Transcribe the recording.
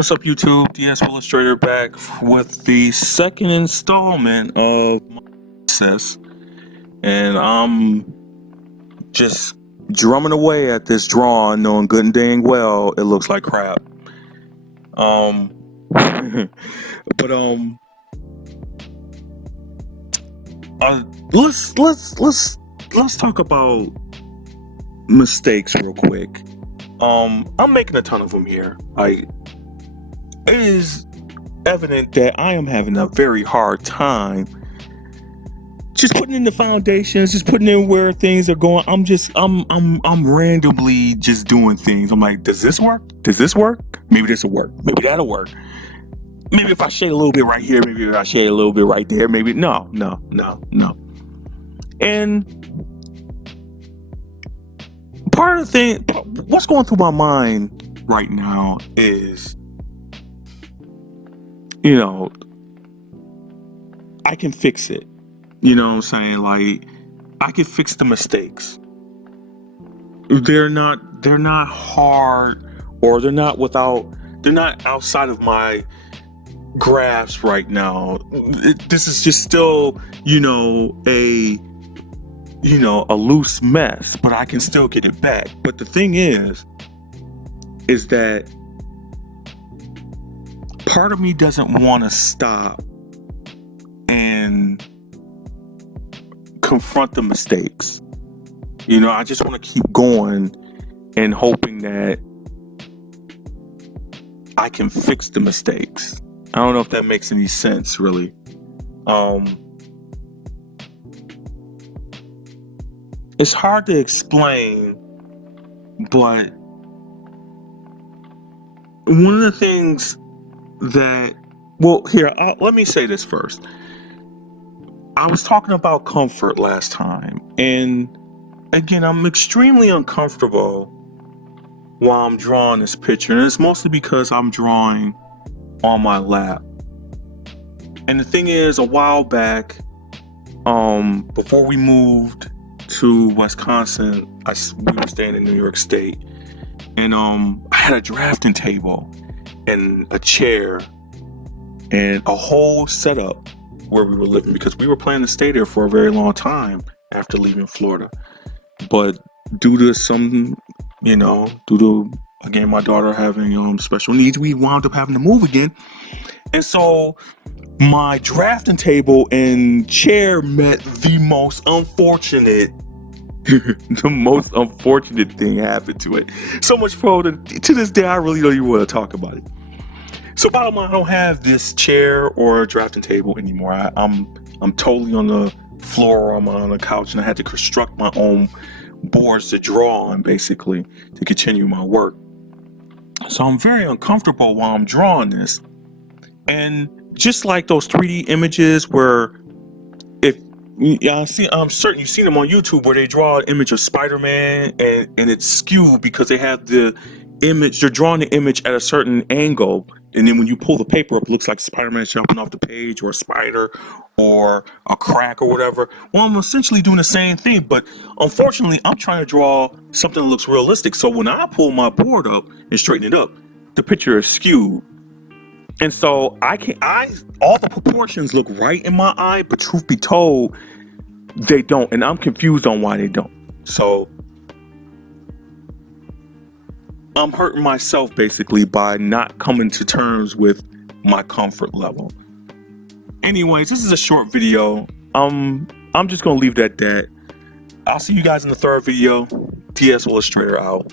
What's up, YouTube? DS Illustrator back with the second installment of my process, and I'm just drumming away at this drawing, knowing good and dang well it looks like crap. But let's talk about mistakes real quick. I'm making a ton of them here. It is evident that I am having a very hard time just putting in the foundations, just putting in where things are going. I'm randomly just doing things. I'm like, does this work? Does this work? Maybe this will work. Maybe that'll work. Maybe if I shade a little bit right here, maybe if I shade a little bit right there, maybe no. And part of the thing, what's going through my mind right now is, I can fix it. You know what I'm saying? Like, I can fix the mistakes. They're not hard, or they're not outside of my grasp right now. This is just still, a loose mess, but I can still get it back. But the thing is that part of me doesn't want to stop and confront the mistakes. I just want to keep going and hoping that I can fix the mistakes. I don't know if that makes any sense, really. It's hard to explain, but one of the things that, let me say this first. I was talking about comfort last time, and again, I'm extremely uncomfortable while I'm drawing this picture, and it's mostly because I'm drawing on my lap. And the thing is, a while back, before we moved to Wisconsin, we were staying in New York State, and I had a drafting table and a chair and a whole setup where we were living, because we were planning to stay there for a very long time after leaving Florida. But due to again, my daughter having special needs, we wound up having to move again. And so my drafting table and chair met the most unfortunate thing happened to it. So much for to this day, I really don't even want to talk about it. So bottom line, I don't have this chair or drafting table anymore. I'm totally on the floor, or I'm on the couch, and I had to construct my own boards to draw on, basically, to continue my work. So I'm very uncomfortable while I'm drawing this. And just like those 3D images where I'm certain you've seen them on YouTube, where they draw an image of Spider-Man and it's skewed because they have the image, they're drawing the image at a certain angle, and then when you pull the paper up, it looks like Spider-Man jumping off the page, or a spider, or a crack, or whatever. Well, I'm essentially doing the same thing, but unfortunately, I'm trying to draw something that looks realistic. So when I pull my board up and straighten it up, the picture is skewed. And so all the proportions look right in my eye, but truth be told, they don't. And I'm confused on why they don't. So I'm hurting myself, basically, by not coming to terms with my comfort level. Anyways, this is a short video. I'm just gonna leave it at that. I'll see you guys in the third video. DS Illustrator out.